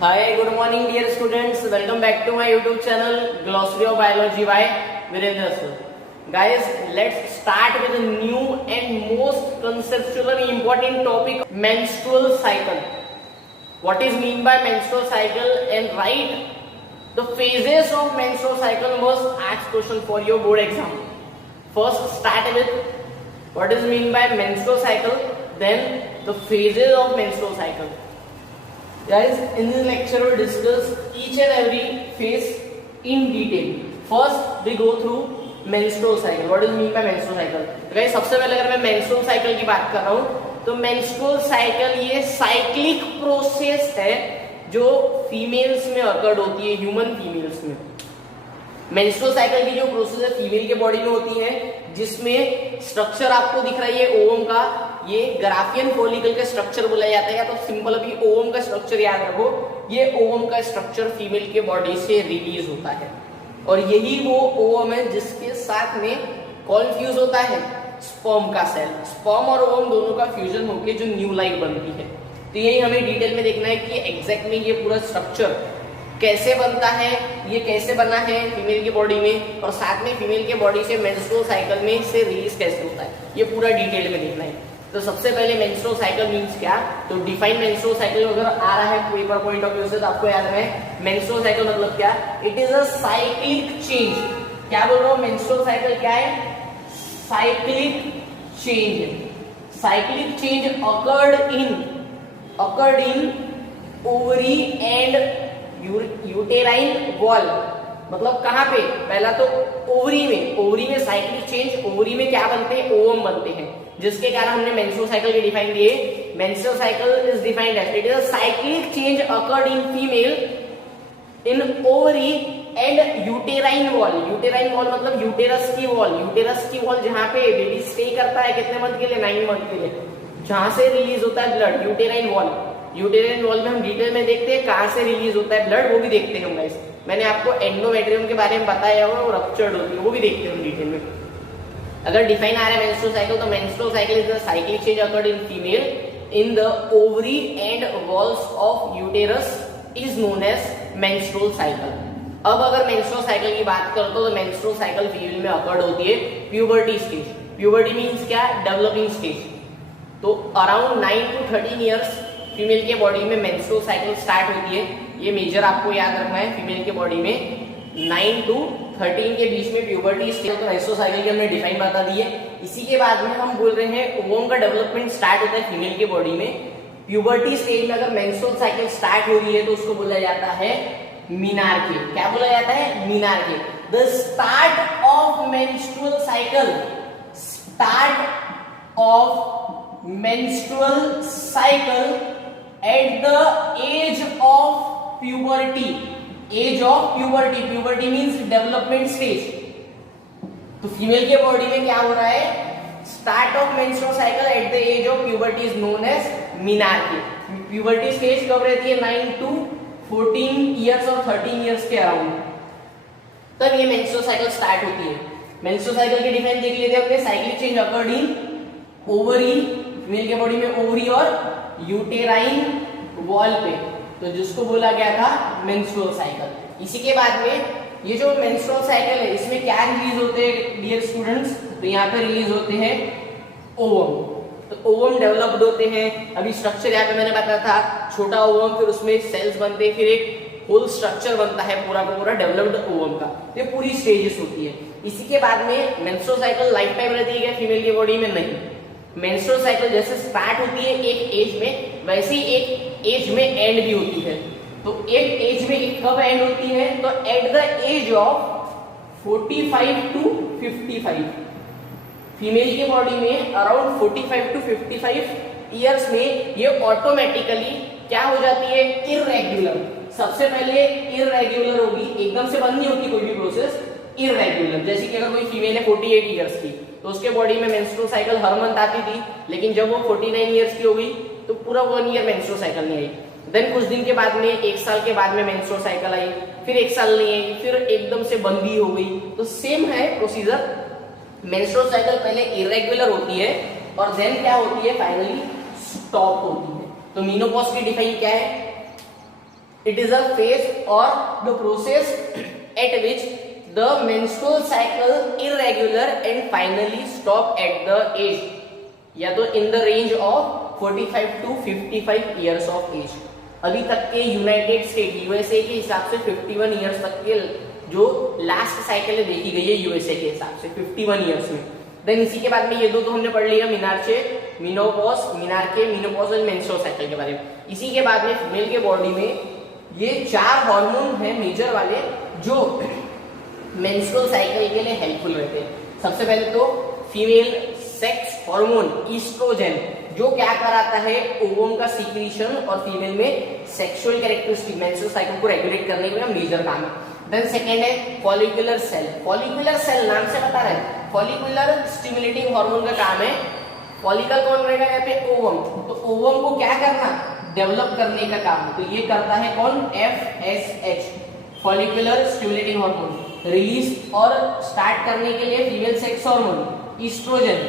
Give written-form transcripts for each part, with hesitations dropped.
Hi, good morning dear students. Welcome back to my YouTube channel Glossary of Biology by Virendra Sir. Guys, let's start with a new and most conceptually important topic, menstrual cycle. What is mean by menstrual cycle and write the phases of menstrual cycle must ask question for your board exam. First start with what is mean by menstrual cycle, then the phases of menstrual cycle. Guys, in this lecture we will discuss each and every phase in detail. First we go through menstrual cycle. What is mean by menstrual cycle? तो guys, सबसे पहले अगर मैं menstrual cycle की बात कर रहा हूँ तो menstrual cycle ये साइक्लिक प्रोसेस है जो फीमेल्स में अकर्ड होती है, ह्यूमन फीमेल्स में. मेंस्ट्रुअल साइकिल की जो प्रोसेस है फीमेल के बॉडी में होती है, जिसमें स्ट्रक्चर आपको दिख रहा है ये ओवम का, ये ग्राफियन फॉलिकल का स्ट्रक्चर बोला जाता है, या तो सिंपल अभी ओवम का स्ट्रक्चर याद रखो. ये ओवम का स्ट्रक्चर फीमेल के बॉडी से रिलीज होता है और यही वो ओवम है जिसके साथ में कौन फ्यूज होता है, स्पर्म का सेल. स्पर्म और ओवम दोनों का फ्यूजन होकर जो न्यू लाइफ बनती है. तो यही हमें डिटेल में देखना है कि एग्जैक्ट में ये पूरा स्ट्रक्चर कैसे बनता है, ये कैसे बना है फीमेल की बॉडी में, और साथ में फीमेल के बॉडी से मेंस्ट्रुअल साइकिल में से रिलीज कैसे होता है, ये पूरा डिटेल में देखना है. तो सबसे पहले मेंस्ट्रुअल साइकिल मींस क्या, तो डिफाइन मेंस्ट्रुअल साइकिल अगर आ रहा है पेपर पॉइंट ऑफ व्यू से तो आपको याद है मेंस्ट्रुअल साइकिल मतलब क्या, it is a cyclic change. क्या बोल रहा हूँ, मेंस्ट्रुअल साइकिल क्या है, cyclic change. Cyclic change occurred in ovary and uterine wall. मतलब कहां पे, पहला तो ओवरी में. ओवरी में साइक्लिक चेंज, ओवरी में क्या बनते हैं, ओवम बनते हैं, जिसके कारण हमने मेंस्ट्रुअल साइकिल के डिफाइन दिए. Menstrual cycle is defined as it is a cyclic change occurred in female in ovary and uterine wall. Uterine wall मतलब यूटेरस की वॉल. यूटेरस की वॉल जहां पे बेबी स्टे करता है कितने मंथ के लिए, 9 मंथ के लिए, जहां से रिलीज होता है blood. Uterine wall, uterine wall में हम डिटेल में देखते हैं कहां से रिलीज होता है ब्लड, वो भी देखते हैं हम गाइस. मैंने आपको एंडोमेट्रियम के बारे में बताया हुआ, वो रप्चर्ड होती है, वो भी देखते हैं हम डिटेल में. अगर डिफाइन आ रहा है मेंस्ट्रुअल साइकिल, तो menstrual cycle is the cyclic change occurred in female in the ovary and walls of uterus is known as menstrual cycle. अब अगर मेंस्ट्रुअल साइकिल की बात करो तो मेंस्ट्रुअल साइकिल फीमेल में अकर्ड होती है प्यूबर्टी स्टेज. प्यूबर्टी मींस क्या, डेवलपिंग स्टेज. तो अराउंड 9 to 13 ईयर्स फीमेल के बॉडी में मेंस्ट्रुअल साइकिल स्टार्ट होती है. ये मेजर आपको याद रखना है, फीमेल के बॉडी में 9 to 13 के बीच में प्यूबर्टी स्टेज. तो मेंस्ट्रुअल साइकिल की हमने डिफाइन बता दी है. इसी के बाद में हम बोल रहे हैं ओवम का डेवलपमेंट स्टार्ट होता है फीमेल के बॉडी में. प्यूबर्टी स्टेज में अगर मेंस्ट्रुअल साइकिल स्टार्ट हो रही है तो उसको बोला जाता है मीनार्की. क्या बोला जाता है, menarche. The start of menstrual cycle, start of menstrual cycle at the age of puberty. Age of puberty, puberty means development stage. तो फीमेल के बॉडी में क्या हो रहा है, start of menstrual cycle at the age of puberty is known as menarche. Puberty stage कब रहती है, 9 to 14 ईयर्स और 13 ईयर्स के अराउंड, तब ये मेंस्ट्रुअल साइकिल स्टार्ट होती है. मेंस्ट्रुअल साइकिल की डिफाइन देख लेते हैं हमने. Cyclic change occurred in ovary, female के बॉडी में ओवरी और यूटेराइन वॉल पे, तो जिसको बोला गया था मेंस्ट्रुअल साइकिल. इसी के बाद में ये जो मेंस्ट्रुअल साइकिल है इसमें क्या रिलीज होते हैं डियर स्टूडेंट्स, तो यहाँ पे रिलीज होते हैं ओवम. तो ओवम डेवलप्ड होते हैं. अभी स्ट्रक्चर यहाँ पे मैंने बताया था, छोटा ओवम, फिर उसमें सेल्स बनते हैं, फिर एक होल स्ट्रक्चर बनता है पूरा का पूरा डेवलप्ड ओवम का. ये पूरी स्टेजेस होती है. इसी के बाद में मेंस्ट्रुअल साइकिल लाइफ टाइम रहती है फीमेल की बॉडी में, नहीं. मेंस्ट्रुअल साइकिल जैसे स्टार्ट होती है एक एज में, वैसे ही एक एज में एंड भी होती है. तो एक एज में कब एंड होती है, तो at the age of 45 to 55. Female के बॉडी में अराउंड 45 to 55 ईयर्स में ये ऑटोमेटिकली क्या हो जाती है, इररेगुलर. सबसे पहले इररेगुलर होगी, एकदम से बंद नहीं होती कोई भी प्रोसेस, इररेगुलर. जैसे कि अगर कोई फीमेल है 48 ईयर्स की, तो उसके बॉडी में मेंस्ट्रुअल साइकिल हर मंथ आती थी, लेकिन जब वो 49 ईयर्स की हो गई तो पूरा 1 ईयर मेंस्ट्रुअल साइकिल नहीं आई. देन कुछ दिन के बाद में, 1 साल के बाद में मेंस्ट्रुअल साइकिल आई, फिर 1 साल नहीं आई, फिर एकदम से बंद भी हो गई. तो सेम है प्रोसीजर. मेंस्ट्रुअल साइकिल पहले इरेगुलर होती है और देन क्या होती है, फाइनली स्टॉप होती है. तो मेनोपॉज की डिफाइन क्या है, It is a phase or the process at which the menstrual cycle irregular and finally stop at the age या तो in the range of 45 to 55 years of age। अभी तक के यूनाइटेड स्टेट यूएसए के हिसाब से 51 इयर्स तक के जो लास्ट साइकिल देखी गई है यूएसए के हिसाब से 51 इयर्स में। देन इसी के बाद में ये दो तो हमने पढ़ लिया menarche menopause menarche menopause and menstrual cycle के बारे में। इसी के बाद में फीमेल के बॉडी में ये 4 हार्मोन है मेजर वाले जो मेंस्ट्रुअल साइकिल के लिए हेल्पफुल रहते हैं। सबसे पहले तो फीमेल सेक्स हार्मोन ईस्ट्रोजन जो क्या कराता है ओवम का सीक्रेशन और फीमेल में सेक्सुअल कैरेक्टरिस्टिक मेंस्ट्रुअल साइकिल को रेगुलेट करने का मेजर काम है। देन सेकंड है फॉलिकुलर सेल। फॉलिकुलर सेल नाम से बता रहे हैं फॉलिकुलर स्टिमुलेटिंग हार्मोन का काम है। फॉलिकल कौन रहेगा यहाँ पे ओवम, तो ओवम को क्या करना डेवलप करने का काम, तो ये करता है कौन FSH follicular stimulating hormone. Release और स्टार्ट करने के लिए female sex hormone oestrogen.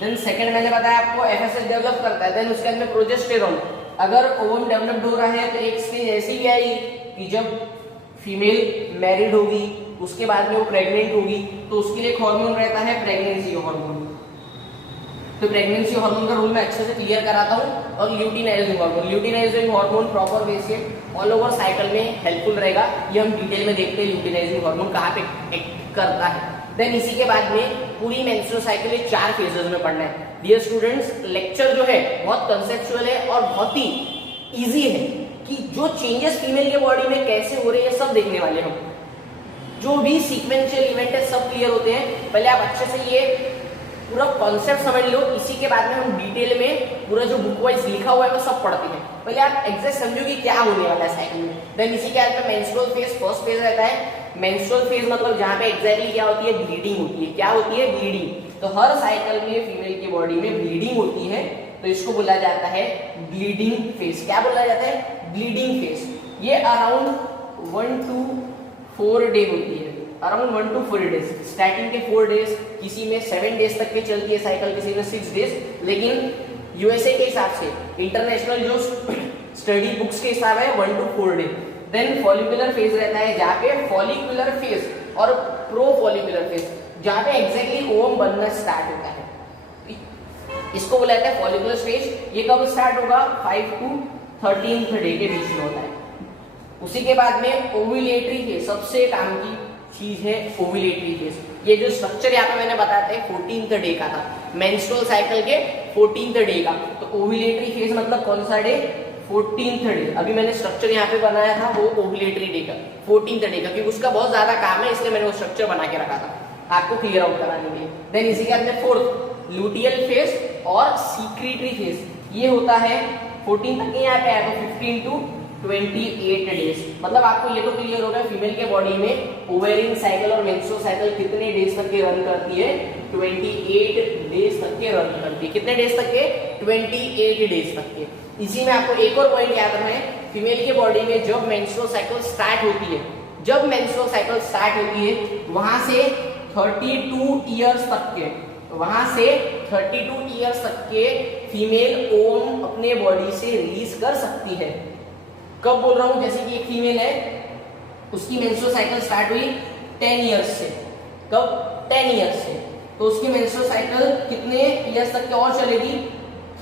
Then second मैंने बताया आपको FSH डेवलप करता है। देन उसके बाद में प्रोजेस्टेरॉन। अगर ओवम डेवलप्ड हो रहा है तो एक स्टेज ऐसी भी आएगी कि जब फीमेल मैरिड होगी उसके बाद में वो प्रेग्नेंट होगी तो उसके लिए एक हार्मोन रहता है प्रेगनेंसी हार्मोन। तो प्रेगनेंसी हार्मोन का रोल मैं अच्छे से क्लियर कराता हूँ। और luteinizing hormone, luteinizing hormone proper way से ऑल ओवर साइकिल में हेल्पफुल रहेगा। ये हम डिटेल में देखते हैं ल्यूटिनाइजिंग हार्मोन कहाँ पे एक्ट करता है। देन इसी के बाद में पूरी मेंस्ट्रुअल साइकिल 4 फेजेस में पढ़ना है। डियर स्टूडेंट्स लेक्चर जो है बहुत कंसेप्चुअल है और बहुत ही इजी है कि जो चेंजेस फीमेल के बॉडी में कैसे हो रहे हैं सब देखने वाले हम। जो भी सीक्वेंशियल इवेंट है सब क्लियर होते हैं। पहले आप अच्छे से ये पूरा कॉन्सेप्ट समझ लो, इसी के बाद में हम डिटेल में पूरा जो बुक वाइज लिखा हुआ है वो सब पढ़ते हैं। पहले आप एग्जैक्ट समझो कि क्या होने वाला है साइकिल में। देन इसी के बाद में मेंस्ट्रुअल फेज फर्स्ट फेज रहता है। मेंस्ट्रुअल फेज मतलब जहाँ पे एग्जैक्टली क्या होती है ब्लीडिंग होती है। क्या होती है ब्लीडिंग। तो हर साइकिल में फीमेल की बॉडी में ब्लीडिंग होती है तो इसको बोला जाता है ब्लीडिंग फेज। क्या बोला जाता है ब्लीडिंग फेज। ये अराउंड 1 to 4 डे होती है, अराउंड 1 to 4 डेज। स्टार्टिंग के 4 डेज, किसी में 7 डेज तक की चलती है साइकिल, किसी में 6 डेज। लेकिन यूएसए के हिसाब से इंटरनेशनल जो स्टडी बुक्स के हिसाब है 1 to 4 day. Then follicular phase रहता है जहाँ पे फॉलिकुलर फेज और प्रो फॉलिकुलर फेज जहाँ पे एग्जैक्टली ओवम बनना स्टार्ट होता है इसको बोला जाता है फॉलिकुलर स्टेज। ये कब स्टार्ट होगा 5 to 13th डे के बीच में होता है। उसी के बाद में ओव्यूलेटरी फेज, सबसे काम की चीज है ओव्यूलेटरी फेज। ये जो स्ट्रक्चर यहाँ पे मैंने बताया था 14th डे का था, मेंस्ट्रुअल साइकिल के 14th डे का। तो ओव्यूलेटरी फेज मतलब कौन सा डे 14th डे। अभी मैंने स्ट्रक्चर यहाँ पे बनाया था वो ओव्यूलेटरी डे का 14th डे का, क्योंकि उसका बहुत ज्यादा काम है इसलिए मैंने वो स्ट्रक्चर बना के रखा था आपको क्लियर आउट कराने के लिए। देन इसी के बाद में फोर्थ लुटियल फेज और सीक्रेटरी फेज। ये होता है 14 तक यहाँ पे आया तो 15 to 28 डेज। मतलब आपको ये तो क्लियर होगा फीमेल के बॉडी में ओवेरियन साइकिल और मेंस्ट्रुअल साइकिल कितने डेज तक के रन करती है 28 डेज तक के रन करती है। कितने डेज तक के 28 डेज तक के। इसी में आपको एक और पॉइंट याद रखना है, फीमेल के बॉडी में जब मेंस्ट्रुअल साइकिल स्टार्ट होती है, जब मेंस्ट्रुअल साइकिल स्टार्ट होती है वहां से 32 ईयर्स तक के, वहां से 32 ईयर्स तक के फीमेल ओवम अपने बॉडी से रिलीज कर सकती है। कब बोल रहा हूं, जैसे कि एक फीमेल है उसकी मेंस्ट्रुअल साइकिल स्टार्ट हुई 10 ईयर्स से। कब 10 ईयर्स से, तो उसकी मेंस्ट्रुअल साइकिल कितने ईयर्स तक के और चलेगी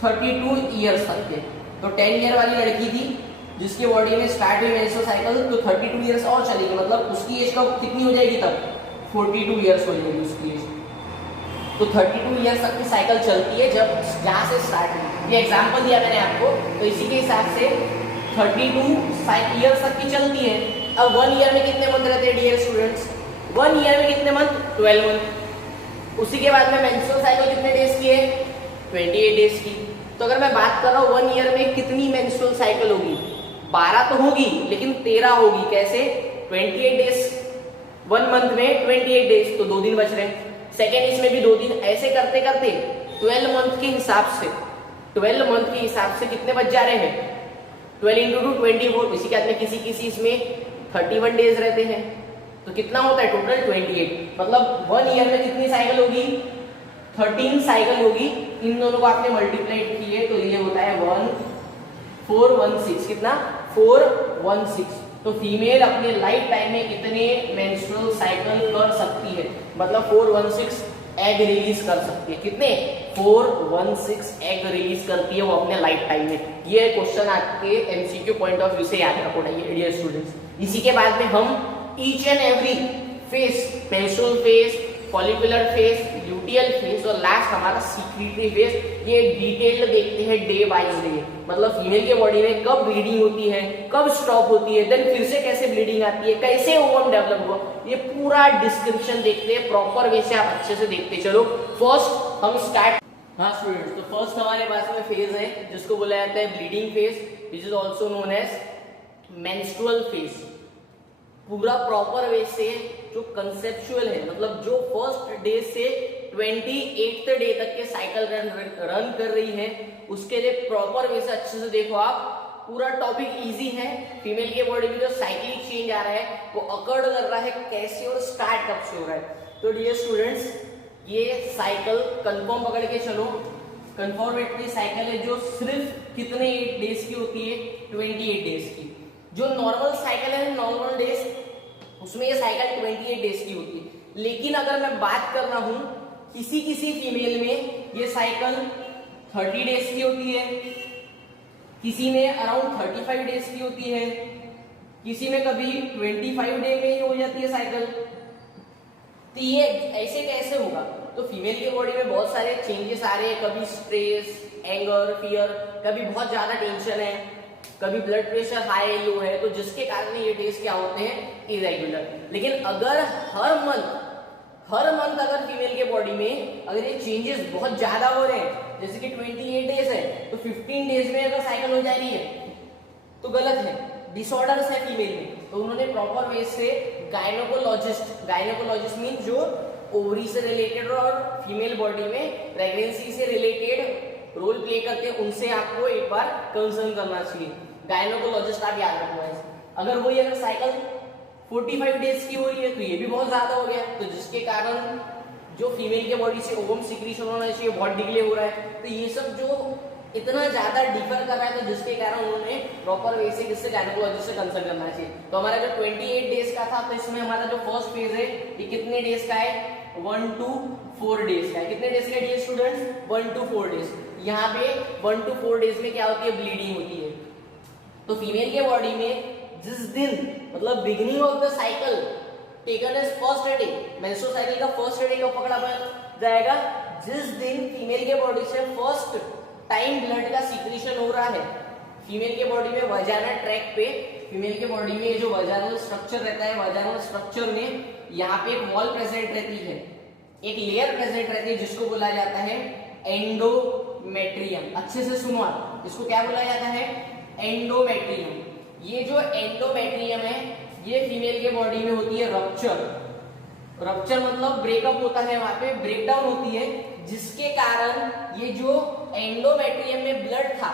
32 ईयर्स तक के। तो 10 ईयर वाली लड़की थी जिसकी बॉडी में स्टार्ट हुई मेंस्ट्रुअल साइकिल तो 32 ईयर्स और चलेगी। मतलब उसकी एज कब कितनी हो जाएगी तब 42 ईयर्स हो जाएगी उसकी एज। तो 32 ईयर्स तक की साइकिल चलती है जब जहां से स्टार्ट हुई। ये एग्जांपल दिया मैंने आपको, तो इसी के हिसाब से 32 ईयर्स तक की चलती है। अब 1 ईयर में कितने मंथ रहते हैं डियर स्टूडेंट्स, 1 ईयर में कितने मंथ 12 मंथ। उसी के बाद में मेंस्ट्रुअल साइकिल कितने डेज की है 28 डेज की। तो अगर मैं बात कर रहा हूँ 1 ईयर में कितनी मेंस्ट्रुअल साइकिल होगी, 12 तो होगी लेकिन 13 होगी। कैसे 28 डेज, 1 मंथ में 28 डेज तो 2 दिन बच रहे हैं। सेकेंड इसमें भी 2 दिन, ऐसे करते करते 12 मंथ के हिसाब से 12 मंथ के हिसाब से कितने बच जा रहे हैं 12 into 2 24। इसी के बाद में किसी किसी इसमें 31 डेज रहते हैं तो कितना होता है टोटल 28। मतलब 1 ईयर में कितनी साइकिल होगी 13 साइकिल होगी। इन दोनों को आपने मल्टीप्लाइड किए तो ये होता है 416 कितना 416। तो फीमेल अपने लाइफ टाइम में कितने मेंस्ट्रुअल साइकिल कर सकती है, मतलब 416 एग रिलीज कर सकती है। कितने 416 एग रिलीज करती है वो अपने लाइफ टाइम में। ये क्वेश्चन आपके एमसीक्यू पॉइंट ऑफ व्यू से याद रखो डियर स्टूडेंट्स। इसी के बाद में हम each and every face, menstrual face, follicular face, luteal face और लास्ट हमारा सीक्रेटरी फेस, ये डिटेल्ड देखते हैं डे बाय डे। मतलब फीमेल के बॉडी में कब ब्लीडिंग होती है, कब स्टॉप होती है, देन फिर से कैसे ब्लीडिंग आती है, कैसे ओवम डेवलप हुआ, ये पूरा डिस्क्रिप्शन देखते हैं प्रॉपर वे से। आप अच्छे से देखते चलो। फर्स्ट हम स्टार्ट। हाँ स्टूडेंट्स, तो फर्स्ट हमारे पास में फेज है जिसको बोला जाता है bleeding phase, which is also known as menstrual phase. पूरा प्रॉपर वे से जो कंसेप्चुअल है, मतलब जो फर्स्ट डे से 28th डे तक के साइकिल रन कर रही है, उसके लिए प्रॉपर वे से अच्छे से देखो आप। पूरा टॉपिक इजी है। फीमेल के बॉडी में जो साइक्लिक चेंज आ रहा है वो अकर्ड कर रहा है कैसे और स्टार्ट कब से हो रहा है। तो डियर स्टूडेंट्स, ये साइकिल कंफर्म पकड़ के चलो। कंफर्मेटरी साइकिल है जो सिर्फ कितने डेज की होती है, 28 डेज की। जो नॉर्मल साइकिल है, नॉर्मल डेज, उसमें ये साइकिल 28 डेज की होती है। लेकिन अगर मैं बात कर रहा हूं किसी किसी फीमेल में ये साइकिल 30 डेज की होती है, किसी में अराउंड 35 डेज की होती है, किसी में कभी 25 डे में ही हो जाती है साइकिल। तो ये ऐसे कैसे होगा? तो फीमेल की बॉडी में बहुत सारे चेंजेस आ रहे हैं, कभी स्ट्रेस, एंगर, फियर, कभी बहुत ज्यादा टेंशन है, कभी ब्लड प्रेशर हाई लो है, तो जिसके कारण ये डेज क्या होते हैं, इरेगुलर। लेकिन अगर हर मंथ अगर फीमेल के बॉडी में अगर ये चेंजेस बहुत ज्यादा हो रहे हैं, जैसे कि 28 डेज है तो 15 डेज में अगर साइकिल हो जा रही है तो गलत है, डिसऑर्डर्स है फीमेल में। तो उन्होंने प्रॉपर वे से गायनोकोलॉजिस्ट मीन जो ओवरी से रिलेटेड और फीमेल बॉडी में प्रेगनेंसी से रिलेटेड रोल प्ले करते हैं, उनसे आपको एक बार कंसर्न करना चाहिए। गायनोकोलॉजिस्ट आप याद रखो। अगर वही अगर साइकिल 45 डेज की हो रही है तो ये भी बहुत ज्यादा हो गया, तो जिसके कारण जो फीमेल के बॉडी से ओवम सिक्रीशन होना चाहिए बहुत डिले हो रहा है। तो ये सब जो इतना ज्यादा डिफर कर रहा है, तो जिसके कारण उन्होंने प्रॉपर वे से किससे गायनोकोलॉजिस्ट से कंसल्ट करना चाहिए। तो हमारा जो 28 डेज का था, तो इसमें हमारा जो फर्स्ट फेज है ये कितने डेज का है, 1 to 4 डेज का है। कितने डेज का डियर स्टूडेंट्स, 1 to 4 डेज। यहाँ पे 1 to 4 डेज में क्या होती है, ब्लीडिंग होती है। तो फीमेल के बॉडी में जिस दिन मतलब beginning of the cycle taken as first day, menstrual cycle का फर्स्ट डे कब पकड़ा जाएगा, जिस दिन फीमेल के बॉडी से फर्स्ट टाइम ब्लड का सीक्रेशन हो रहा है। फीमेल के बॉडी में वजाइनल ट्रैक पे, फीमेल के बॉडी में जो वजाइनल स्ट्रक्चर रहता है, वजाइनल स्ट्रक्चर में यहाँ पे एक वॉल प्रेजेंट रहती है, एक लेयर प्रेजेंट रहती है जिसको बोला जाता है एंडोमेट्रियम। अच्छे से सुनो आप, इसको क्या बोला जाता है, एंडोमेट्रियम। ये जो एंडोमेट्रियम है ये फीमेल के बॉडी में होती है रप्चर मतलब ब्रेकअप होता है, वहां पे ब्रेकडाउन होती है, जिसके कारण ये जो एंडोमेट्रियम में ब्लड था,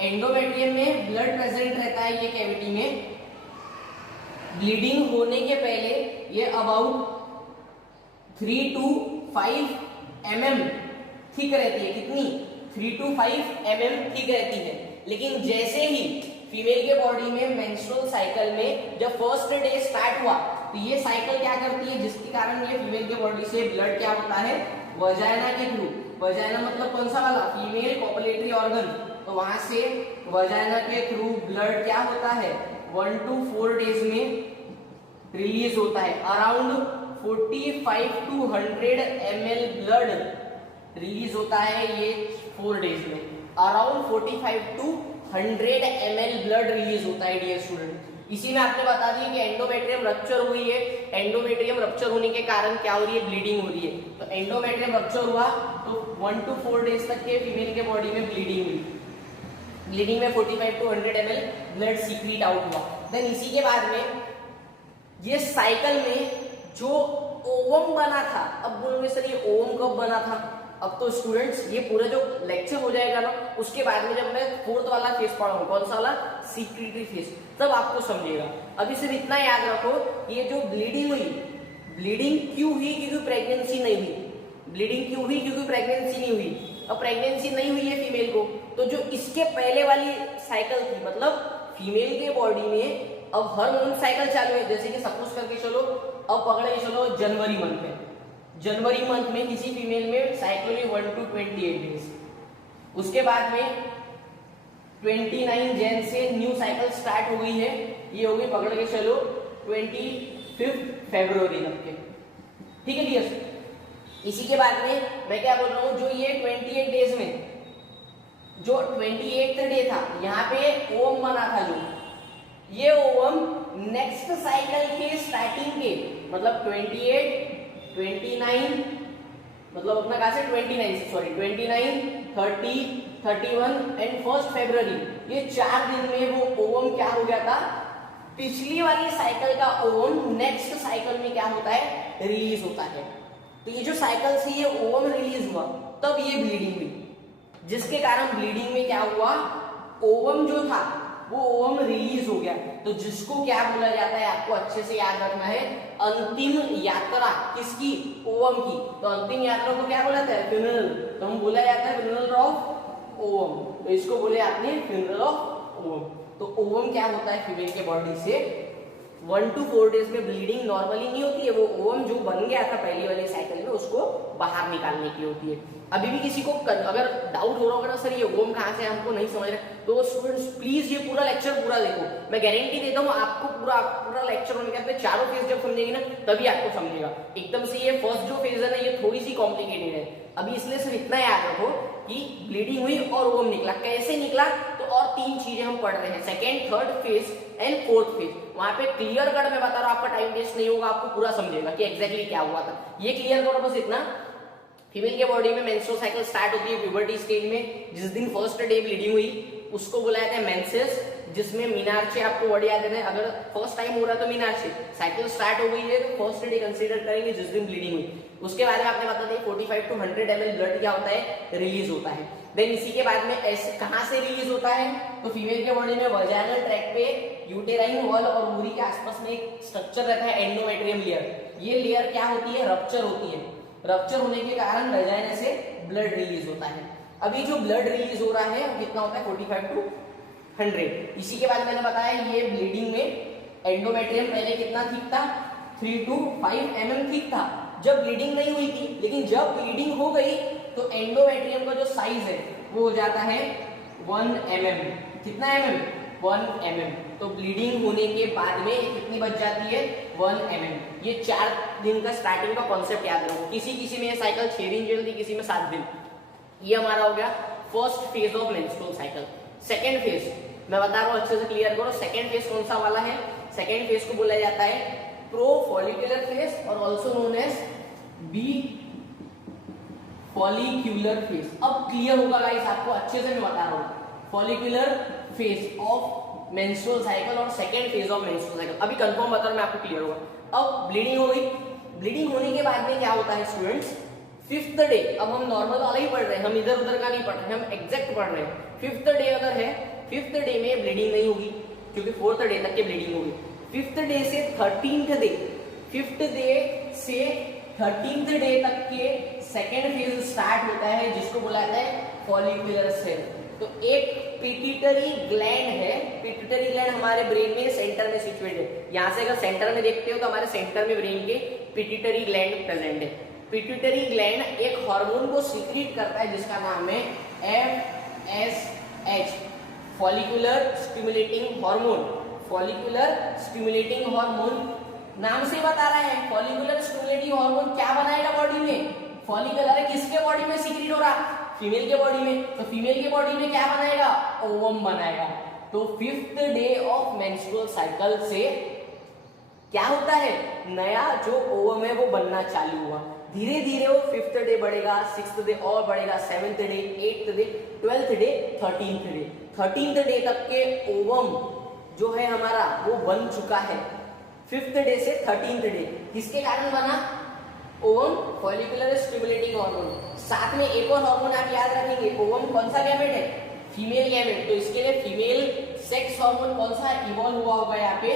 एंडोमेट्रियम में ब्लड प्रेजेंट रहता है ये कैविटी में, ब्लीडिंग होने के पहले ये अबाउट 3 to 5 mm थिक रहती है। कितनी, 3 to 5 mm थिक रहती है। लेकिन जैसे ही फीमेल के बॉडी में मेंस्ट्रुअल साइकिल में जब फर्स्ट डे स्टार्ट हुआ, तो ये साइकिल क्या करती है, जिसके कारण ये फीमेल के बॉडी से ब्लड क्या होता है, वजाइना के थ्रू, वजाइना मतलब कौन सा वाला, फीमेल कॉपुलेटरी ऑर्गन, तो वहां से वजाइना के थ्रू ब्लड क्या होता है 1 to 4 डेज में रिलीज होता है। Around 45 to 100 ml blood release होता है ये 4 डेज में। Around 45 to 100 ml blood release होता है डियर स्टूडेंट। इसी में आपने बता दिया कि एंडोमेट्रियम रप्चर हुई है, एंडोमेट्रियम रप्चर होने के कारण क्या हो रही है, ब्लीडिंग हो रही है। तो एंडोमेट्रियम रप्चर हुआ तो 1 to 4 डेज तक के फीमेल के बॉडी में ब्लीडिंग हुई, ब्लीडिंग में 45 to 100 ml blood secret out हुआ। देन इसी के बाद में ये साइकिल में जो ओवम बना था, अब बोलोगे सर ये ओवम कब बना था, अब तो स्टूडेंट्स ये पूरा जो लेक्चर हो जाएगा ना, उसके बाद में जब मैं 4th वाला फेज पढ़ाऊंगा, कौन सा वाला, सीक्रेटरी फेज, तब आपको समझेगा। अभी सिर्फ इतना याद रखो, ये जो ब्लीडिंग हुई, ब्लीडिंग क्यों हुई, क्योंकि प्रेगनेंसी नहीं हुई, ब्लीडिंग क्यों हुई, क्योंकि प्रेगनेंसी नहीं हुई। अब प्रेगनेंसी नहीं हुई है फीमेल को, तो जो इसके पहले वाली साइकिल थी, मतलब फीमेल के बॉडी में अब हार्मोन साइकिल चालू है, जैसे कि सपोज करके चलो अब पकड़े चलो जनवरी मंथ है, जनवरी मंथ में किसी फीमेल में साइकिल हुई 1 to 28 डेज, उसके बाद में 29 जैन से न्यू साइकिल स्टार्ट हो गई है, ये हो गई पकड़ के चलो 25 फरवरी तक के, ठीक है डियर। इसी के बाद में मैं क्या बोल रहा हूँ, जो ये 28 डेज में जो 28th डे था यहाँ पे ओवम बना था, जो ये ओवम नेक्स्ट साइकिल के स्टार्टिंग के मतलब 28, 29 मतलब अपना कहा से 29 सॉरी 29, 30, 31 एंड 1 फरवरी, ये 4 दिन में वो ओवम क्या हो गया था, पिछली वाली साइकिल का ओवम नेक्स्ट साइकिल में क्या होता है, रिलीज होता है। तो ये जो साइकिल से ये ओवम रिलीज हुआ तब ये ब्लीडिंग हुई, जिसके कारण ब्लीडिंग में क्या हुआ, ओवम जो था वो ओवम रिलीज हो गया। तो जिसको क्या बोला जाता है, आपको अच्छे से याद रखना है, अंतिम यात्रा किसकी, ओवम की। तो अंतिम यात्रा को क्या बोला जाता है, फ्यूनरल। तो हम बोला जाता है फ्यूनरल ऑफ ओवम, तो इसको बोले आपने फ्यूनरल ऑफ ओवम। तो ओवम क्या होता है, फीमेल के बॉडी से 1 to 4 डेज में ब्लीडिंग नॉर्मली नहीं होती है, वो ओवम जो बन गया था पहली वाली साइकिल में उसको बाहर निकालने की होती है। अभी भी किसी को अगर डाउट हो रहा होगा ना सर ये ओवम कहाँ से, हमको नहीं समझ रहे, तो स्टूडेंट्स प्लीज ये पूरा लेक्चर पूरा देखो, मैं गारंटी देता हूँ आपको पूरा लेक्चर होने के बाद चारों फेज जब समझेगी ना तभी आपको समझेगा। एकदम से ये फर्स्ट जो फेज है ना ये थोड़ी सी कॉम्प्लिकेटेड है, अभी इसलिए सिर्फ इतना याद रखो कि ब्लीडिंग हुई और ओवम निकला, कैसे निकला, तो और 3 चीजें हम पढ़ रहे हैं, second, third phase and 4th phase. वहां पे क्लियर कट मैं बता रहा हूं, आपका टाइम वेस्ट नहीं होगा, आपको पूरा समझेगा कि एग्जैक्टली क्या हुआ था। ये क्लियर करो बस इतना, फीमेल के बॉडी में मेंस्ट्रुअल साइकिल स्टार्ट होती है प्यूबर्टी स्टेज में, जिस दिन फर्स्ट डे ब्लीडिंग हुई उसको बुलाया जाता है मेंसेस, जिसमें मीनार्चे, आपको वर्ड याद है, अगर फर्स्ट टाइम हो रहा है तो मीनार्चे, साइकिल स्टार्ट हो गई है तो फर्स्ट डे कंसीडर करेंगे जिस दिन ब्लीडिंग हुई। उसके बाद में आपने बता दें 45 to 100 ml ब्लड क्या होता है, रिलीज होता है। देन इसी के बाद में ऐसे कहां से रिलीज होता है, तो फीमेल के बॉडी में वजाइनल ट्रैक्ट पे यूटेराइन वॉल और ओवरी के आसपास में एक स्ट्रक्चर रहता है एंडोमेट्रियम लेयर, ये लेयर क्या होती है, रप्चर होती है, रप्चर होने के कारण वजाइना से ब्लड रिलीज होता है। अभी जो ब्लड रिलीज हो रहा है वो कितना होता है, 45 to 100। इसी के बाद मैंने बताया ये ब्लीडिंग में एंडोमेट्रियम पहले कितना थिक था, 3 to 5 mm थिक था जब ब्लीडिंग नहीं हुई थी, लेकिन जब ब्लीडिंग हो गई तो एंडोमेट्रियम का जो साइज है वो हो जाता है 1 mm। कितना mm, 1 mm। तो ब्लीडिंग होने के बाद में कितनी बच जाती है, 1 mm। ये 4 दिन का स्टार्टिंग का कॉन्सेप्ट याद रखो, किसी किसी में साइकिल 6 दिन चलती, किसी में 7 दिन। ये हमारा हो गया first phase of menstrual cycle. Second phase मैं बता रहा हूँ, अच्छे से क्लियर करो, सेकेंड फेज कौन सा वाला है, सेकेंड फेज को बोला जाता है प्रो फॉलिकुलर फेज और also known as B follicular phase. अब क्लियर होगा गाइस, आपको अच्छे से मैं बता रहा हूँ, follicular phase of menstrual cycle और second phase of menstrual cycle. अभी कंफर्म बता रहा हूं मैं आपको, क्लियर होगा। अब ब्लीडिंग हो गई, ब्लीडिंग होने के बाद में क्या होता है स्टूडेंट्स, 5th डे, अब हम नॉर्मल वाला ही पढ़ रहे हैं, हम इधर उधर का नहीं पढ़ रहे हैं, हम एग्जैक्ट पढ़ रहे हैं। 5th डे अगर है, 5th डे में ब्लीडिंग नहीं होगी क्योंकि 4th डे तक की ब्लीडिंग होगी। 5th डे से 13th डे, 5th डे से 13th डे तक के सेकेंड फेज स्टार्ट होता है, जिसको बोला जाता है फॉलिकुलर सेल। तो एक पिट्यूटरी ग्लैंड है, पिट्यूटरी ग्लैंड हमारे ब्रेन में सेंटर में सिचुएटेड है। यहां से अगर सेंटर में देखते हो तो हमारे सेंटर में ब्रेन के पिट्यूटरी ग्लैंड प्रेजेंट है। पिट्यूटरी ग्लैंड एक हार्मोन को सीक्रेट करता है जिसका नाम है FSH, follicular stimulating hormone. Follicular stimulating hormone नाम से बता रहा है, फॉलिकुलर स्टिमुलेटिंग हार्मोन क्या बनाएगा बॉडी में, फॉलिकुलर है, किसके बॉडी में सीक्रेट हो रहा, फीमेल के बॉडी में। तो फीमेल के बॉडी में क्या बनाएगा, ओवम बनाएगा। तो 5th day of menstrual cycle से क्या होता है, नया जो ओवम है वो बनना चालू हुआ। धीरे धीरे वो 5th डे बढ़ेगा, 6th डे और बढ़ेगा, 7th day, 8th day, 12th day, 13th day. 13th day तक के ओवम जो है हमारा वो बन चुका है। 5th डे से 13th डे किसके कारण बना, ओवम फॉलिकुलर स्टिमुलेटिंग हार्मोन। साथ में एक और हार्मोन आप याद रखेंगे, ओवम कौन सा गैमेट है, फीमेल गैमेट। तो इसके लिए फीमेल सेक्स हार्मोन कौन सा इवॉल्व हुआ होगा यहाँ पे,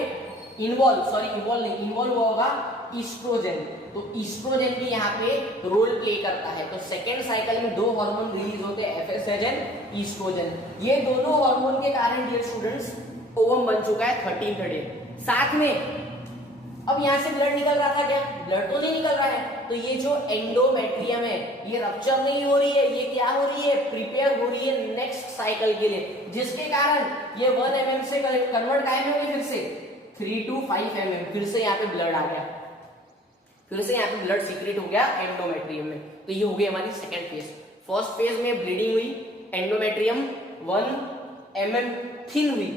इन्वॉल्व हुआ होगा। ईस्ट्रोजन। तो ईस्ट्रोजन भी यहाँ पे रोल प्ले करता है। तो सेकेंड साइकिल में दो हार्मोन रिलीज होते हैं, एफएसएच एंड ईस्ट्रोजन। ये दोनों हार्मोन के कारण डियर स्टूडेंट्स ओवम बन चुका है 13th डे। साथ में अब यहां से ब्लड निकल रहा था क्या? ब्लड तो नहीं निकल रहा है। तो ये जो एंडोमेट्रियम है ये रप्चर नहीं हो रही है, ये क्या हो रही है? प्रिपेयर हो रही है नेक्स्ट साइकिल के लिए, जिसके कारण ये 1 mm से कन्वर्ट टाइम हो गई फिर से 3 to 5 mm। फिर से यहाँ पे ब्लड आ गया, फिर से यहाँ पे ब्लड सीक्रेट हो गया एंडोमेट्रियम में। तो ये हो गई हमारी सेकेंड फेज। फर्स्ट फेज में ब्लीडिंग हुई, एंडोमेट्रियम 1 mm थिन हुई।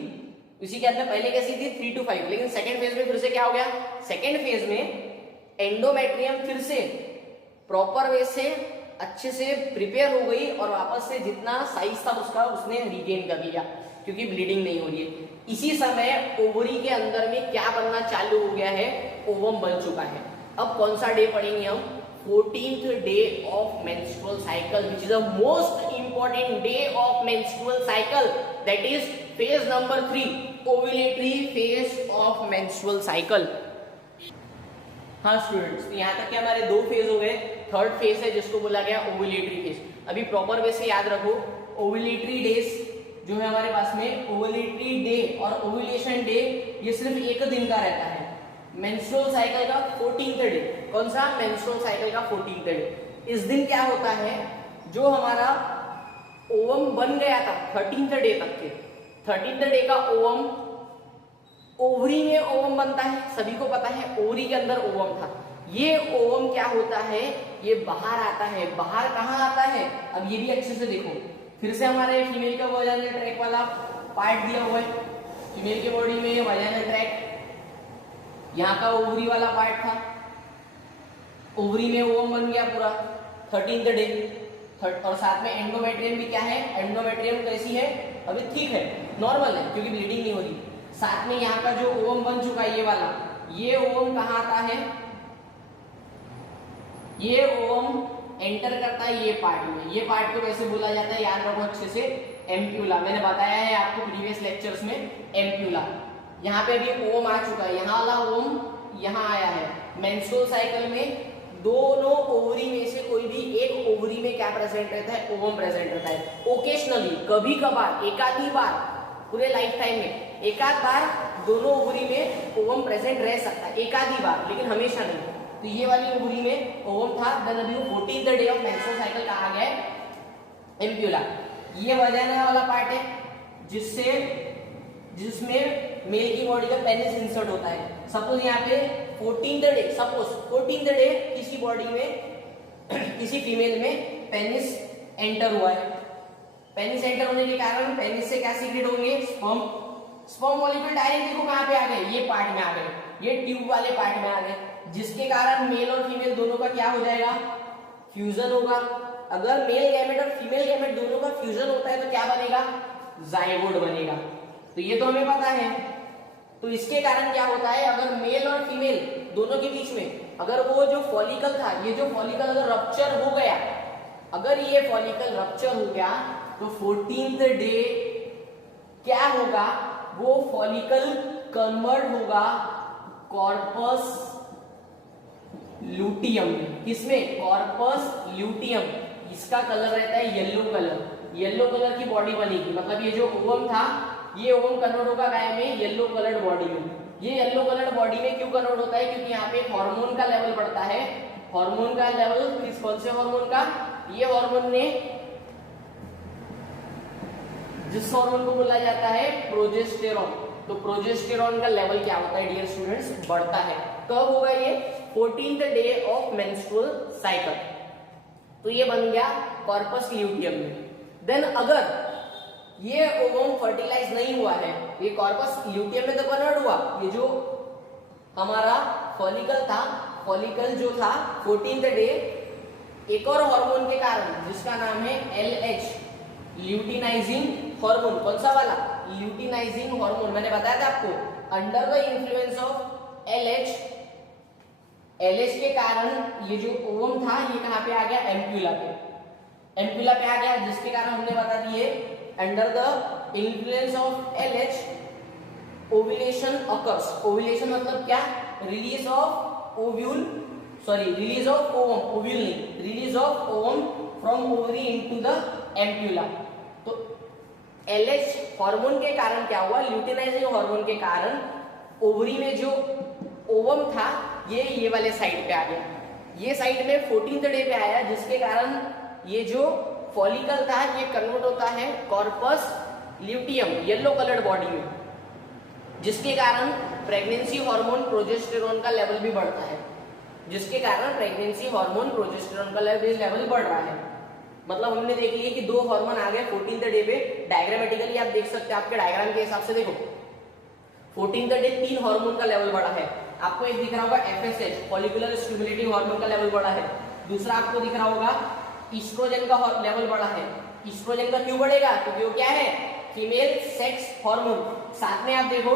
इसी के अंदर पहले कैसी थी 3 to 5, लेकिन सेकेंड फेज में फिर से क्या हो गया? सेकेंड फेज में एंडोमेट्रियम फिर से प्रॉपर वे से अच्छे से प्रिपेयर हो गई और वापस से जितना साइज था उसका उसने रिगेन कर लिया, क्योंकि ब्लीडिंग नहीं हो रही है। इसी समय ओवरी के अंदर में क्या बनना चालू हो गया है? ओवम बन चुका है। अब कौन सा डे पढ़ेंगे हम? 14th day of menstrual cycle, which is the most important day of menstrual cycle, that is phase number 3, ovulatory phase of menstrual cycle. हाँ स्टूडेंट्स, यहाँ तक के हमारे दो फेज हो गए। थर्ड फेज है जिसको बोला गया ओव्यूलेटरी फेज। अभी प्रॉपर वे से याद रखो, ओव्यूलेटरी डेज जो है हमारे पास में, ओव्यूलेटरी डे और ओव्यूलेशन डे ये सिर्फ एक दिन का रहता है। मेंस्ट्रुअल साइकिल का 14th डे, कौन सा? मेंस्ट्रुअल साइकिल का 14th डे। इस दिन क्या होता है? जो हमारा ओवम बन गया था 13th डे तक के, 13th डे का ओवम, ओवरी में ओवम बनता है, सभी को पता है ओवरी के अंदर ओवम था। ये ओवम क्या होता है? ये बाहर आता है। बाहर कहाँ आता है? अब ये भी अच्छे से देखो, फिर से हमारे फीमेल का वजाइनल ट्रैक वाला पार्ट दिया हुआ है। फीमेल के बॉडी में वजाइनल ट्रैक, यहाँ का ओवरी वाला पार्ट था, ओवरी में ओवम बन गया पूरा 13th डे। और साथ में एंडोमेट्रियम भी क्या है? एंडोमेट्रियम कैसी है? अभी ठीक है, नॉर्मल है, क्योंकि ब्लीडिंग नहीं हो रही। साथ में यहाँ का जो ओवम बन चुका है ये वाला, ये ओवम कहाँ आता है? ये ओवम एंटर करता है ये पार्ट में। ये पार्ट को कैसे बोला जाता है? याद रखो अच्छे से, एम्प्यूला। मैंने बताया है आपको प्रीवियस लेक्चर्स में, एम्प्यूला। यहाँ पे अभी ओवम आ चुका है, यहाँ वाला ओवम यहाँ आया है। मेंस्ट्रुअल साइकिल में दोनों ओवरी में से कोई भी एक ओवरी में क्या प्रेजेंट रहता है? ओवम प्रेजेंट रहता है। ओकेशनली, कभी कभार, एकाधी बार, पूरे लाइफ टाइम में एकाध बार दोनों ओवरी में ओवम प्रेजेंट रह सकता है, एकाधी बार, लेकिन हमेशा नहीं। तो ये वाली ओवरी में ओवम था। देन अभी 14th day of menstrual cycle कहा गया है एम्प्यूला। ये वजाइना वाला पार्ट है जिसमें मेल की बॉडी का पेनिस इंसर्ट होता है। सपोज यहाँ पे 14th day, suppose 14th day किसी बॉडी में किसी फीमेल में पेनिस एंटर हुआ है। पेनिस एंटर होने के कारण पेनिस से क्या सीक्रेट होंगे? स्पर्म। स्पर्म मॉलिक्यूल डायरेक्ट देखो कहाँ पे आ गए? ये पार्ट में आ गए, ये ट्यूब वाले पार्ट में आ गए, जिसके कारण मेल और फीमेल दोनों का क्या हो जाएगा? फ्यूजन होगा। अगर मेल गैमेट और फीमेल गैमेट दोनों का फ्यूजन होता है तो क्या बनेगा? जाइगोट बनेगा। तो ये तो हमें पता है। तो इसके कारण क्या होता है? अगर मेल और फीमेल दोनों के बीच में अगर वो जो फॉलिकल था, ये जो फॉलिकल अगर रप्चर हो गया, अगर ये फॉलिकल रप्चर हो गया तो 14th डे क्या होगा? वो फॉलिकल कन्वर्ट होगा कॉर्पस ल्यूटियम। किसमें? Corpus luteum. इसका कलर रहता है येलो कलर। येलो कलर की बॉडी बनेगी, मतलब ये जो ओवम था ये ओवम कन्वर्ट होगा गाय में येलो कलर्ड बॉडी में। ये येलो कलर्ड बॉडी में क्यों कन्वर्ट होता है? क्योंकि यहाँ पे हार्मोन का लेवल बढ़ता है। हार्मोन का लेवल किस, कौन से हार्मोन का? ये हार्मोन ने, जिस हार्मोन को बोला जाता है प्रोजेस्टेरॉन। तो प्रोजेस्टेरॉन का लेवल क्या होता है डियर स्टूडेंट्स? बढ़ता है। कब होगा ये? 14th day of menstrual cycle. तो ये बन गया कॉर्पस ल्यूटियम में। देन अगर ये ओवम फर्टिलाइज नहीं हुआ है, ये कॉर्पस ल्यूटियम में तो कन्वर्ट हुआ, ये जो हमारा फॉलिकल था, फॉलिकल जो था 14th डे एक और हार्मोन के कारण जिसका नाम है LH, ल्यूटिनाइजिंग हार्मोन। कौन सा वाला? Luteinizing hormone. मैंने बताया था आपको, under the influence of LH के कारण ये जो ओवम था ये कहां पे आ गया? एम्प्यूला पे। एम्प्यूला पे आ गया, जिसके कारण हमने बता दिए under the influence of LH ovulation occurs. Ovulation मतलब क्या? Release of ovule, sorry release of ovum, ovule नहीं, release of ovum from ovary into the ampulla. तो एलएच हार्मोन के कारण क्या हुआ, ल्यूटिनाइजिंग हार्मोन के कारण ओवरी में जो ओवम था ये वाले साइड पे आ गया, ये साइड में 14th डे पे आया, जिसके कारण ये जो फॉलिकल था ये कन्वर्ट होता है corpus luteum, yellow coloured body में, जिसके कारण प्रेगनेंसी हार्मोन प्रोजेस्टेरोन का लेवल भी बढ़ता है, जिसके कारण प्रेगनेंसी हार्मोन प्रोजेस्टेरोन का लेवल बढ़ रहा है। मतलब हमने देख लिया कि दो हार्मोन आ गए 14th डे पे। डायग्रामेटिकली आप देख सकते हैं, आपके डायग्राम के हिसाब से देखो 14th डे 3 हार्मोन का लेवल बढ़ा है। आपको एक दिख रहा होगा एफएसएच, फॉलिकुलर स्टिमुलेटिंग हार्मोन का लेवल बढ़ा है। दूसरा आपको दिख रहा होगा ईस्ट्रोजन का लेवल बढ़ा है। ईस्ट्रोजन का क्यों बढ़ेगा, क्योंकि वो क्या है, फीमेल सेक्स हार्मोन। साथ में आप देखो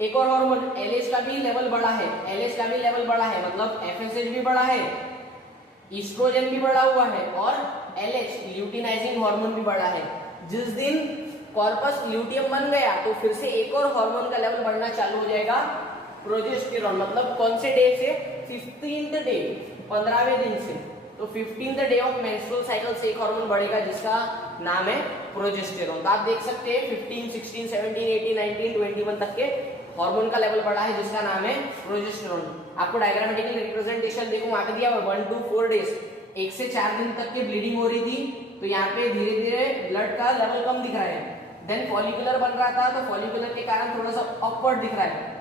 एक और हार्मोन एलएच का भी लेवल बढ़ा है, एलएच का भी लेवल बढ़ा है, मतलब एफएसएच भी बढ़ा है, ईस्ट्रोजन भी बढ़ा हुआ है और एलएच ल्यूटिनाइजिंग हार्मोन भी बढ़ा है। जिस दिन कॉर्पस ल्यूटियम बन गया तो फिर से एक और हार्मोन का लेवल बढ़ना चालू हो जाएगा, प्रोजेस्टेरोन। मतलब कौन से डे से, 15th डे, 15वें दिन से। तो 15th day of menstrual cycle से एक हार्मोन बढ़ेगा जिसका नाम है प्रोजेस्टेरोन। तो आप देख सकते हैं 15, 16, 17, 18, 19, 21 तक के हार्मोन का लेवल बढ़ा है जिसका नाम है प्रोजेस्टेरोन। आपको डायग्रामेटिकल रिप्रेजेंटेशन देखो वहां पे दिया हुआ 1 to 4 डेज, 1 से 4 दिन तक की ब्लीडिंग हो रही थी, तो यहाँ पे धीरे धीरे ब्लड का लेवल कम दिख रहा है। देन फॉलिकुलर बन रहा था तो फॉलिकुलर के कारण थोड़ा सा अपवर्ड दिख रहा है।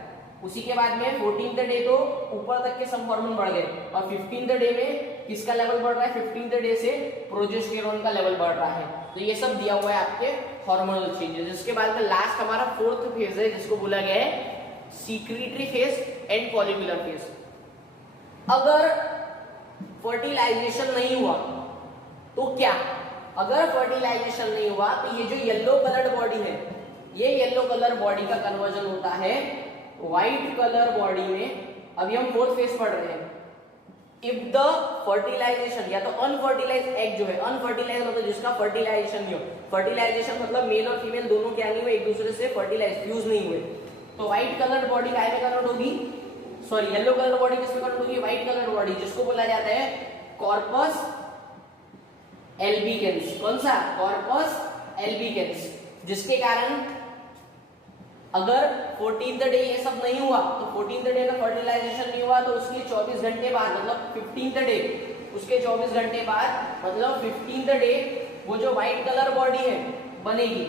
उसी के बाद में 14th डे तो ऊपर तक के सब हार्मोन बढ़ गए और 15th डे में किसका लेवल बढ़ रहा है, 15th डे से प्रोजेस्टेरोन का लेवल बढ़ रहा है। तो ये सब दिया हुआ है आपके हार्मोनल चेंजेस। जिसके बाद में लास्ट हमारा 4th फेज है जिसको बोला गया है secretory phase and follicular phase. अगर फर्टिलाइजेशन नहीं हुआ तो क्या, अगर फर्टिलाइजेशन नहीं हुआ तो ये जो येलो कलर्ड बॉडी है, ये येलो कलर बॉडी का कन्वर्जन होता है व्हाइट कलर बॉडी में। अभी हम 4th फेज पढ़ रहे हैं। इफ द फर्टिलाइजेशन, या तो अनफर्टिलाइज एग जो है, अनफर्टिलाइज मतलब जिसका फर्टिलाइजेशन नहीं हो, फर्टिलाइजेशन मतलब मेल और फीमेल दोनों क्या नहीं हुए, एक दूसरे से फर्टिलाइज फ्यूज नहीं हुए, तो व्हाइट कलर बॉडी काय में कन्वर्ट होगी, सॉरी येलो कलर बॉडी किसमें कन्वर्ट होगी, व्हाइट कलर बॉडी, जिसको बोला जाता है कॉर्पस एल्बिकेंस। कौन सा, कॉर्पस एल्बिकेंस। जिसके कारण अगर 14th डे ये सब नहीं हुआ तो 14th डे का फर्टिलाइजेशन नहीं हुआ तो उसके 24 घंटे बाद, मतलब 15th डे, उसके 24 घंटे बाद मतलब 15th डे वो जो व्हाइट कलर बॉडी है बनेगी।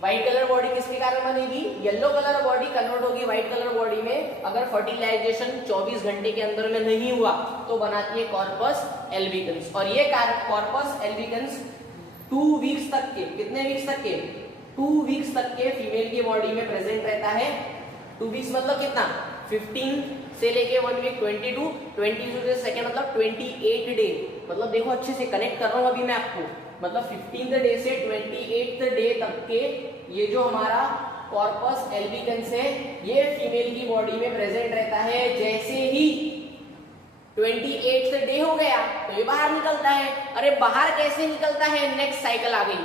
व्हाइट कलर बॉडी किसके कारण बनेगी, येलो कलर बॉडी कन्वर्ट होगी व्हाइट कलर बॉडी में। अगर फर्टिलाइजेशन 24 घंटे के अंदर में नहीं हुआ तो बनाती है कॉर्पस एल्बिकेंस। और ये कॉर्पस एल्बिकेंस 2 वीक्स तक के, कितने वीक्स तक के, 2 वीक्स तक के फीमेल की बॉडी में प्रेजेंट रहता है। 2 वीक्स मतलब कितना, 15 से लेके 1 वीक 22, 22 से सेकेंड मतलब 28 डे। मतलब देखो अच्छे से कनेक्ट कर रहा हूं अभी मैं आपको, मतलब 15th डे से 28th डे तक के ये जो हमारा कॉर्पस एल्बिकेंस है ये फीमेल की बॉडी में प्रेजेंट रहता है। जैसे ही 28th डे हो गया तो ये बाहर निकलता है। अरे बाहर कैसे निकलता है, नेक्स्ट साइकिल आ गई,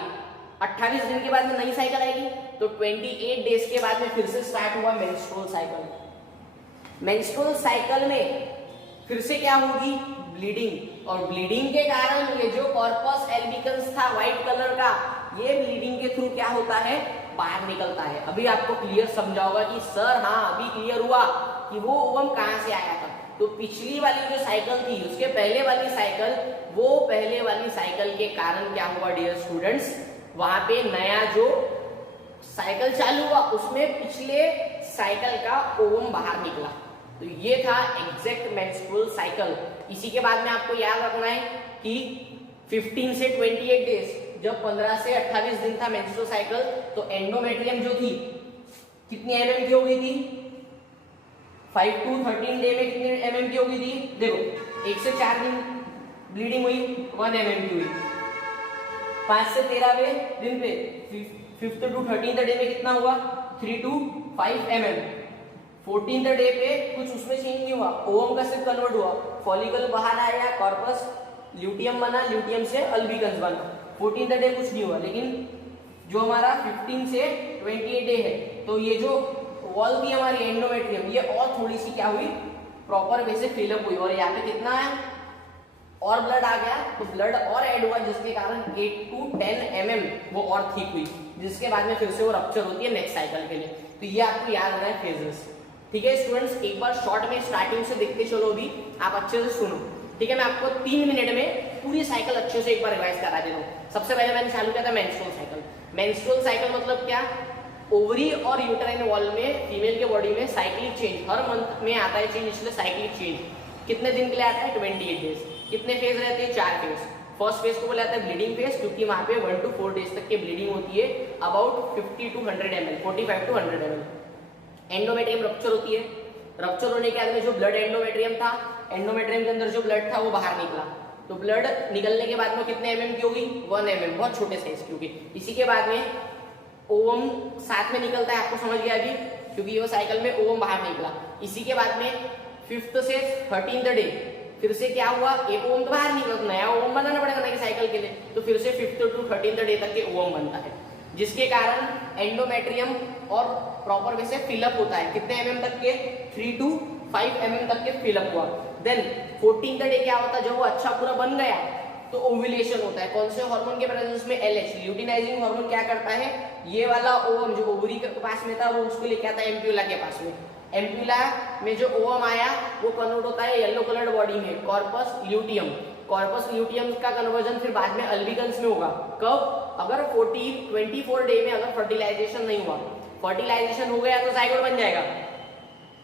28 दिन के बाद में नई साइकिल आएगी, तो 28 डेज के बाद में फिर से स्टार्ट हुआ मेंस्ट्रुअल साइकिल। मेंस्ट्रुअल साइकिल में फिर से क्या होगी, ब्लीडिंग, और ब्लीडिंग के कारण ये जो कॉर्पस एल्बिकेंस था व्हाइट कलर का, ये ब्लीडिंग के थ्रू क्या होता है, बाहर निकलता है। अभी आपको क्लियर समझा होगा कि सर हाँ अभी क्लियर हुआ कि वो ओवम कहां से आया था। तो पिछली वाली जो साइकिल थी उसके पहले वाली साइकिल, वो पहले वाली साइकिल के कारण क्या हुआ डियर स्टूडेंट्स, वहां पे नया जो साइकिल चालू हुआ उसमें पिछले साइकिल का ओवम बाहर निकला। तो ये था एग्जैक्ट मेंस्ट्रुअल साइकिल। इसी के बाद में आपको याद रखना है कि 15 से 28 डेज, जब 15 से 28 दिन था मेंस्ट्रुअल साइकिल, तो एंडोमेट्रियम जो थी कितनी एमएम की हो गई थी, 5 to 13 डे में कितनी एमएम की हो गई थी, देखो 1 से 4 दिन ब्लीडिंग हुई 1 एमएम की हुई, 5 से 13वें दिन पे 5th to 13th डे में कितना हुआ, 3 to 5 mm। 14th डे पे कुछ उसमें चेंज नहीं हुआ, ओवम का सिर्फ कन्वर्ट हुआ, फॉलिकल बाहर आया, कॉर्पस ल्यूटियम बना, ल्यूटियम से अल्बिकेंस बना। 14th डे कुछ नहीं हुआ, लेकिन जो हमारा 15 से 28 डे है तो ये जो वॉल थी हमारी एंडोमेट्रियम, ये और थोड़ी सी क्या हुई, प्रॉपर वे से फिलअप हुई और यहाँ पे कितना है और ब्लड आ गया, तो ब्लड और ऐड हुआ जिसके कारण 8 to 10 mm वो और थिक हुई, जिसके बाद में फिर से वो रप्चर होती है नेक्स्ट साइकिल के लिए। तो ये आपको याद रखना है फेजेस। ठीक है स्टूडेंट्स, एक बार शॉर्ट में स्टार्टिंग से देखते चलो, अभी आप अच्छे से सुनो। ठीक है, मैं आपको 3 मिनट में पूरी साइकिल अच्छे से एक बार रिवाइज करा देता हूँ। सबसे पहले मैंने चालू किया था मेंस्ट्रुअल साइकिल। मेंस्ट्रुअल साइकिल मतलब क्या, ओवरी और यूटेराइन वॉल में फीमेल के बॉडी में साइक्लिक चेंज हर मंथ में आता है चेंज, इसलिए साइक्लिक चेंज कितने दिन के लिए आता है 28 डेज। कितने फेज रहते हैं 4 फेज। फर्स्ट फेज को बोला जाता है ब्लीडिंग फेज, क्योंकि वहां पे 1 to 4 डेज तक की ब्लीडिंग होती है, about 50 to 100 ml, 45 to 100 ml। Endometrium rupture होती है, रप्चर होने के बाद में जो ब्लड एंडोमेट्रियम था, एंडोमेट्रियम के अंदर जो ब्लड था वो बाहर निकला, तो ब्लड निकलने के बाद में कितने mm की होगी 1 mm, बहुत छोटे साइज की होगी। इसी के बाद में ओवम साथ में निकलता है, आपको समझ गया अभी, क्योंकि ये साइकिल में ओवम बाहर निकला। इसी के बाद में 5th से 13th डे फिर से क्या हुआ, एक ओवम तो बाहर निकला, नया ओवम बनाना पड़ेगा नई साइकिल के लिए, तो फिर से 5th to 13th डे तक के ओवम बनता है, जिसके कारण एंडोमेट्रियम और प्रॉपर वे से फिलअप होता है। कितने mm तक के 3 to 5 mm तक के फिलअप हुआ। देन 14th डे क्या होता है, जब वो अच्छा पूरा बन गया तो ओव्यूलेशन होता है। कौन से हार्मोन के प्रेजेंस में, LH ल्यूटिनाइजिंग हार्मोन क्या करता है, ये वाला ओवम जो ओवरी के पास में था वो उसको लेके आता है एम्प्यूला के पास में। एम्प्यूला में जो ओवम आया वो कन्वर्ट होता है येलो कलर्ड बॉडी में, कॉर्पस ल्यूटियम। कॉर्पस ल्यूटियम का कन्वर्जन फिर बाद में अल्बिकल्स में होगा। कब, अगर 24 डे में अगर फर्टिलाइजेशन नहीं हुआ, फर्टिलाइजेशन हो गया तो जाइगोट बन जाएगा,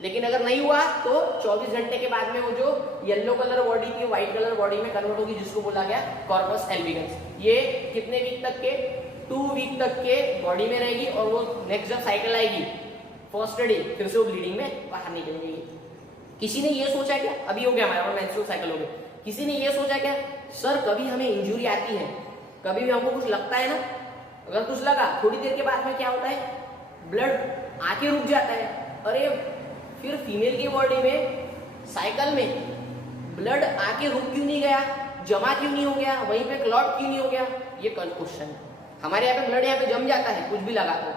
लेकिन अगर नहीं हुआ तो 24 घंटे के बाद में वो जो येलो कलर बॉडी की व्हाइट कलर बॉडी में कन्वर्ट होगी, जिसको बोला गया कॉर्पस एल्बिगन्स। ये कितने वीक तक के, 2 वीक तक के बॉडी में रहेगी, और वो नेक्स्ट जब साइकिल आएगी फर्स्ट डे फिर से वो ब्लीडिंग में बाहर निकलेगी। किसी ने ये सोचा क्या, अभी हो गया हमारा मेंस्ट्रुअल साइकिल हो गया, किसी ने ये सोचा क्या, सर कभी हमें इंजरी आती है, कभी भी हमको कुछ लगता है ना, अगर कुछ लगा थोड़ी देर के बाद में क्या होता है, ब्लड आके रुक जाता है। अरे फिर फीमेल की बॉडी में साइकिल में ब्लड आके रुक क्यों नहीं गया, जमा क्यों नहीं हो गया, वहीं पे क्लॉट क्यों नहीं हो गया, ये क्वेश्चन है। हमारे यहाँ पे ब्लड यहाँ पे जम जाता है कुछ भी लगा तो,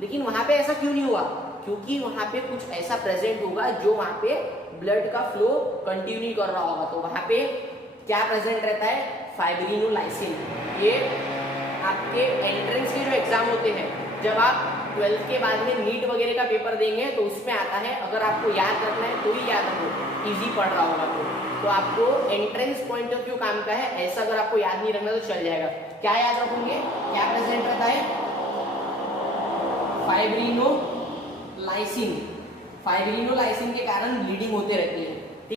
लेकिन वहां पे ऐसा क्यों नहीं हुआ, क्योंकि वहां पे कुछ ऐसा प्रेजेंट होगा जो वहां पे ब्लड का फ्लो कंटिन्यू कर रहा होगा। तो वहां पे क्या प्रेजेंट रहता है, फाइब्रिनोलाइसिन। ये आपके एंट्रेंस के जो एग्जाम होते हैं, जब आप 12th के बाद में नीट वगैरह का पेपर देंगे तो उसमें आता है, अगर आपको याद रखना है तो ही याद रखो, इजी पढ़ रहा होगा तो आपको एंट्रेंस पॉइंट ऑफ व्यू काम का है। ऐसा अगर आपको याद नहीं रखना तो चल जाएगा। क्या याद रखोगे, क्या प्रेजेंट रहता है, फाइब्रिनोलाइसिन। फाइब्रिनोलाइसिन के कारण ब्लीडिंग होते रहती है।